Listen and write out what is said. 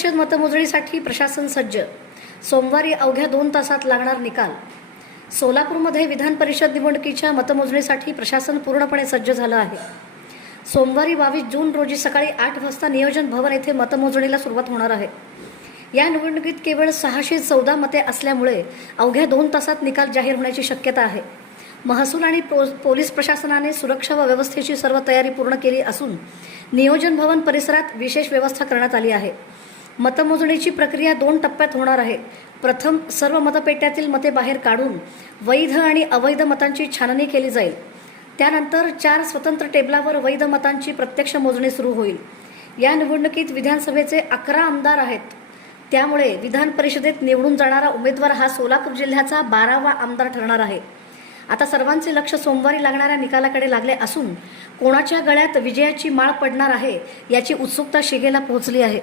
परिषद मतमोजणीसाठी प्रशासन सज्ज। सोमवारी अवघ्या 2 तासात लागणार निकाल। सोलापूरमध्ये विधान परिषद निवडणुकीच्या मतमोजणीसाठी प्रशासन पूर्णपणे सज्ज झालं आहे। सोमवारी 22 जून रोजी सकाळी 8 वाजता नियोजन भवन येथे मतमोजणीला सुरुवात होणार आहे। या निवडणुकीत केवळ 614 मते असल्यामुळे अवघ्या 2 तासात निकाल जाहीर होण्याची शक्यता आहे। महसूल आणि पोलीस प्रशासनाने सुरक्षा व व्यवस्थेची सर्व तयारी पूर्ण केली असून नियोजन भवन परिसरात विशेष व्यवस्था करण्यात आली आहे। मतमोजणीची प्रक्रिया 2 टप्प्यात होणार आहे। प्रथम सर्व मतपेट्यातील मते बाहेर काढून वैध आणि अवैध मतांची छाननी केली जाईल। त्यानंतर 4 स्वतंत्र टेबलावर वैध मतांची प्रत्यक्ष मोजणी सुरू होईल। या निवडणुकीत विधानसभेचे 11 आमदार आहेत। त्यामुळे विधान परिषदेत निवडून जाणारा उमेदवार हा सोलापूर जिल्ह्याचा 12वा आमदार ठरणार आहे। आता सर्वांचे लक्ष सोमवारी लागणाऱ्या निकालाकडे लागले असून कोणाच्या गळ्यात विजयाची माळ पडणार आहे याची उत्सुकता शिगेला पोहोचली आहे।